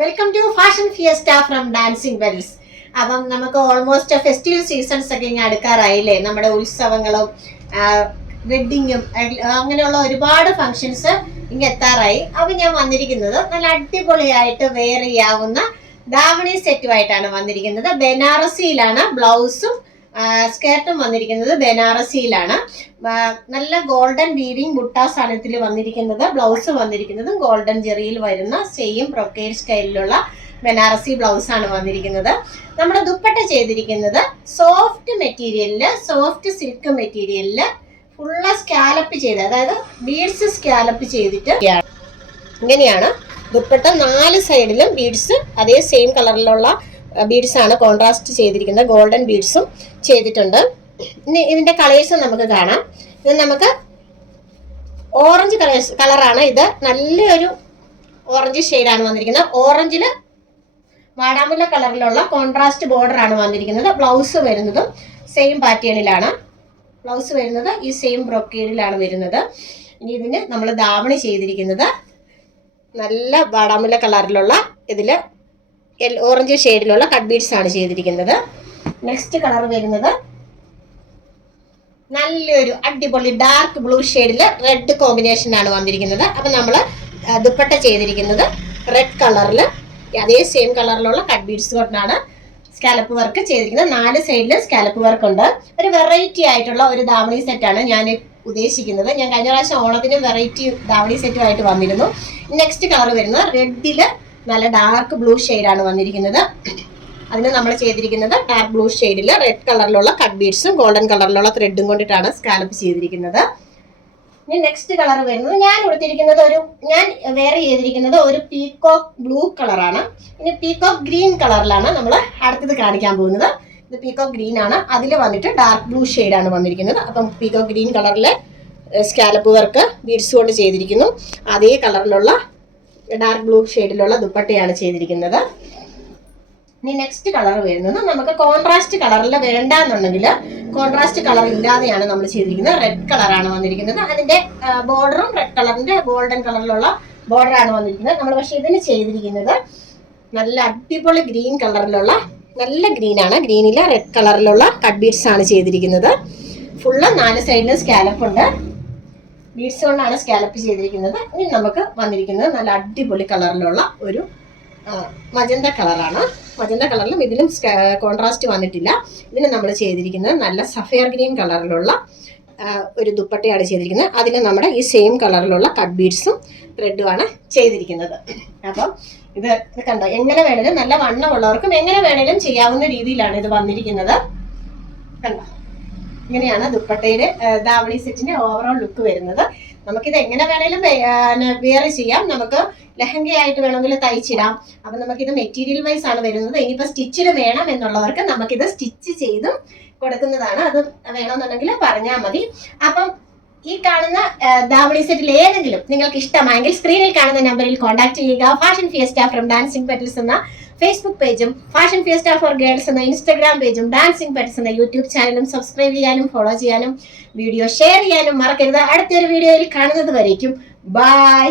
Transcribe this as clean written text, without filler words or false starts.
Welcome to fashion fiesta from dancing bells. അപ്പം നമുക്ക് almost festival seasons ഒക്കെ ഇങ്ങനെ അടുക്കാറായില്ലേ. നമ്മുടെ ഉത്സവങ്ങളും വെഡിങ്ങും അങ്ങനെയുള്ള ഒരുപാട് ഫങ്ഷൻസ് ഇങ്ങനെ എത്താറായി. അപ്പൊ ഞാൻ വന്നിരിക്കുന്നത് നല്ല അടിപൊളിയായിട്ട് വെയർ ചെയ്യാവുന്ന ദാവണി സെറ്റുമായിട്ടാണ് വന്നിരിക്കുന്നത്. ബനാറസിയിലാണ് ബ്ലൗസും സ്കേർട്ടും വന്നിരിക്കുന്നത്. ബനാറസിയിലാണ് നല്ല ഗോൾഡൻ വീവിങ് ബുട്ടാസ് ആണ് ഇതിൽ വന്നിരിക്കുന്നത്. ബ്ലൗസ് വന്നിരിക്കുന്നതും ഗോൾഡൻ ജെറിയിൽ വരുന്ന സെയിം ബ്രൊക്കേഡ് സ്റ്റൈലിലുള്ള ബനാറസി ബ്ലൗസ് ആണ് വന്നിരിക്കുന്നത്. നമ്മുടെ ദുപ്പട്ട ചെയ്തിരിക്കുന്നത് സോഫ്റ്റ് മെറ്റീരിയലില്, സോഫ്റ്റ് സിൽക്ക് മെറ്റീരിയലില് ഫുള്ള് സ്കാലപ്പ് ചെയ്ത്, അതായത് ബീഡ്സ് സ്കാലപ്പ് ചെയ്തിട്ട് ഇങ്ങനെയാണ് ദുപ്പട്ട. 4 സൈഡിലും ബീഡ്സ് അതേ സെയിം കളറിലുള്ള ബീഡ്സ് ആണ് കോൺട്രാസ്റ്റ് ചെയ്തിരിക്കുന്നത്. ഗോൾഡൻ ബീഡ്സും ചെയ്തിട്ടുണ്ട്. ഇനി ഇതിന്റെ കളേഴ്സ് നമുക്ക് കാണാം. ഇത് നമുക്ക് ഓറഞ്ച് കളറാണ്. ഇത് നല്ലൊരു ഓറഞ്ച് ഷെയ്ഡാണ് വന്നിരിക്കുന്നത്. ഓറഞ്ചില് വാടാമുല്ല കളറിലുള്ള കോൺട്രാസ്റ്റ് ബോർഡർ ആണ് വന്നിരിക്കുന്നത്. ബ്ലൗസ് വരുന്നതും സെയിം പാറ്റേണിലാണ്. ബ്ലൗസ് വരുന്നത് ഈ സെയിം ബ്രൊക്കേഡിലാണ് വരുന്നത്. ഇനി ഇതിന് നമ്മൾ ദാവണി ചെയ്തിരിക്കുന്നത് നല്ല വാടാമുല്ല കളറിലുള്ള ഇതില് ഓറഞ്ച് ഷെയ്ഡിലുള്ള കട്ട് ബീഡ്സ് ആണ് ചെയ്തിരിക്കുന്നത്. നെക്സ്റ്റ് കളർ വരുന്നത് നല്ലൊരു അടിപൊളി ഡാർക്ക് ബ്ലൂ ഷെയ്ഡില് റെഡ് കോമ്പിനേഷനാണ് വന്നിരിക്കുന്നത്. അപ്പം നമ്മൾ ദുപ്പട്ട ചെയ്തിരിക്കുന്നത് റെഡ് കളറിൽ അതേ സെയിം കളറിലുള്ള കട്ട് ബീഡ്സ് കൊണ്ടാണ് സ്കാലപ്പ് വർക്ക് ചെയ്തിരിക്കുന്നത്. 4 സൈഡിലും സ്കാലപ്പ് വർക്ക് ഉണ്ട്. ഒരു വെറൈറ്റി ആയിട്ടുള്ള ഒരു ദാവണി സെറ്റാണ് ഞാൻ ഉദ്ദേശിക്കുന്നത്. ഞാൻ കഴിഞ്ഞ പ്രാവശ്യം ഓണത്തിന് വെറൈറ്റി ദാവണി സെറ്റുമായിട്ട് വന്നിരുന്നു. നെക്സ്റ്റ് കളർ വരുന്നത് റെഡില് നല്ല ഡാർക്ക് ബ്ലൂ ഷെയ്ഡാണ് വന്നിരിക്കുന്നത്. അതിന് നമ്മൾ ചെയ്തിരിക്കുന്നത് ഡാർക്ക് ബ്ലൂ ഷെയ്ഡിൽ റെഡ് കളറിലുള്ള കട്ട് ബീഡ്സും ഗോൾഡൻ കളറിലുള്ള ത്രെഡും കൊണ്ടിട്ടാണ് സ്കാലപ്പ് ചെയ്തിരിക്കുന്നത്. ഇനി നെക്സ്റ്റ് കളർ വരുന്നത് ഞാൻ വേറെ ചെയ്തിരിക്കുന്നത് ഒരു പീകോക്ക് ബ്ലൂ കളറാണ്. ഇനി പീകോക്ക് ഗ്രീൻ കളറിലാണ് നമ്മൾ അടുത്തത് കാണിക്കാൻ പോകുന്നത്. ഇത് പീകോക്ക് ഗ്രീൻ ആണ്. അതിൽ വന്നിട്ട് ഡാർക്ക് ബ്ലൂ ഷെയ്ഡാണ് വന്നിരിക്കുന്നത്. അപ്പം പീകോക്ക് ഗ്രീൻ കളറിലെ സ്കാലപ്പ് വർക്ക് ബീഡ്സ് കൊണ്ട് ചെയ്തിരിക്കുന്നു. അതേ കളറിലുള്ള ഡാർക്ക് ബ്ലൂ ഷെയ്ഡിലുള്ള ദുപ്പട്ടയാണ് ചെയ്തിരിക്കുന്നത്. ഇനി നെക്സ്റ്റ് കളർ വരുന്നത് നമുക്ക് കോൺട്രാസ്റ്റ് കളറിൽ വേണ്ടാന്നുണ്ടെങ്കിൽ കോൺട്രാസ്റ്റ് കളർ ഇല്ലാതെയാണ് നമ്മൾ ചെയ്തിരിക്കുന്നത്. റെഡ് കളറാണ് വന്നിരിക്കുന്നത്. അതിന്റെ ബോർഡറും റെഡ് കളറിന്റെ ഗോൾഡൻ കളറിലുള്ള ബോർഡറാണ് വന്നിരിക്കുന്നത്. നമ്മൾ പക്ഷെ ഇതിന് ചെയ്തിരിക്കുന്നത് നല്ല അടിപൊളി ഗ്രീൻ കളറിലുള്ള നല്ല ഗ്രീനാണ്. ഗ്രീനിലെ റെഡ് കളറിലുള്ള കട്ട് ബീഡ്സ് ആണ് ചെയ്തിരിക്കുന്നത്. ഫുള്ള് 4 സൈഡിലും സ്കാലപ്പ് ഉണ്ട്. ബീഡ്സ് കൊണ്ടാണ് സ്കാലപ്പ് ചെയ്തിരിക്കുന്നത്. ഇനി നമുക്ക് വന്നിരിക്കുന്നത് നല്ല അടിപൊളി കളറിലുള്ള ഒരു മജന്ത കളറാണ്. മജന്ത കളറിലും ഇതിലും കോൺട്രാസ്റ്റ് വന്നിട്ടില്ല. ഇതിന് നമ്മൾ ചെയ്തിരിക്കുന്നത് നല്ല സഫയർ ഗ്രീൻ കളറിലുള്ള ഒരു ദുപ്പട്ടയാണ് ചെയ്തിരിക്കുന്നത്. അതിന് നമ്മുടെ ഈ സെയിം കളറിലുള്ള കട്ട് ബീഡ്സും ത്രെഡുമാണ് ചെയ്തിരിക്കുന്നത്. അപ്പം ഇത് കണ്ടോ, എങ്ങനെ വേണേലും നല്ല വണ്ണമുള്ളവർക്കും എങ്ങനെ വേണേലും ചെയ്യാവുന്ന രീതിയിലാണ് ഇത് വന്നിരിക്കുന്നത്. കണ്ടോ, ഇങ്ങനെയാണ് ദുപ്പട്ടയുടെ ദാവണി സെറ്റിന്റെ ഓവറോൾ ലുക്ക് വരുന്നത്. നമുക്കിത് എങ്ങനെ വേണേലും വെയർ ചെയ്യാം. നമുക്ക് ലെഹങ്കയായിട്ട് വേണമെങ്കിൽ തയ്ച്ചിടാം. അപ്പം നമുക്കിത് മെറ്റീരിയൽ വൈസ് ആണ് വരുന്നത്. ഇനിയിപ്പോൾ സ്റ്റിച്ചിൽ വേണം എന്നുള്ളവർക്ക് നമുക്കിത് സ്റ്റിച്ച് ചെയ്തും കൊടുക്കുന്നതാണ്. അത് വേണമെന്നുണ്ടെങ്കിൽ പറഞ്ഞാൽ മതി. അപ്പം ഈ കാണുന്ന ദാവണി സെറ്റിൽ ഏതെങ്കിലും നിങ്ങൾക്ക് ഇഷ്ടമായെങ്കിൽ സ്ക്രീനിൽ കാണുന്ന നമ്പറിൽ കോൺടാക്ട് ചെയ്യുക. Fashion fiesta from dancing petals എന്ന ഫേസ്ബുക്ക് പേജും ഫാഷൻ ഫിയസ്റ്റ ഫോർ ഗേൾസ് എന്ന ഇൻസ്റ്റാഗ്രാം പേജും ഡാൻസിങ് പെറ്റൽസ് എന്ന യൂട്യൂബ് ചാനലും സബ്സ്ക്രൈബ് ചെയ്യാനും ഫോളോ ചെയ്യാനും വീഡിയോ ഷെയർ ചെയ്യാനും മറക്കരുത്. അടുത്തൊരു വീഡിയോയിൽ കാണുന്നത് വരേക്കും ബൈ.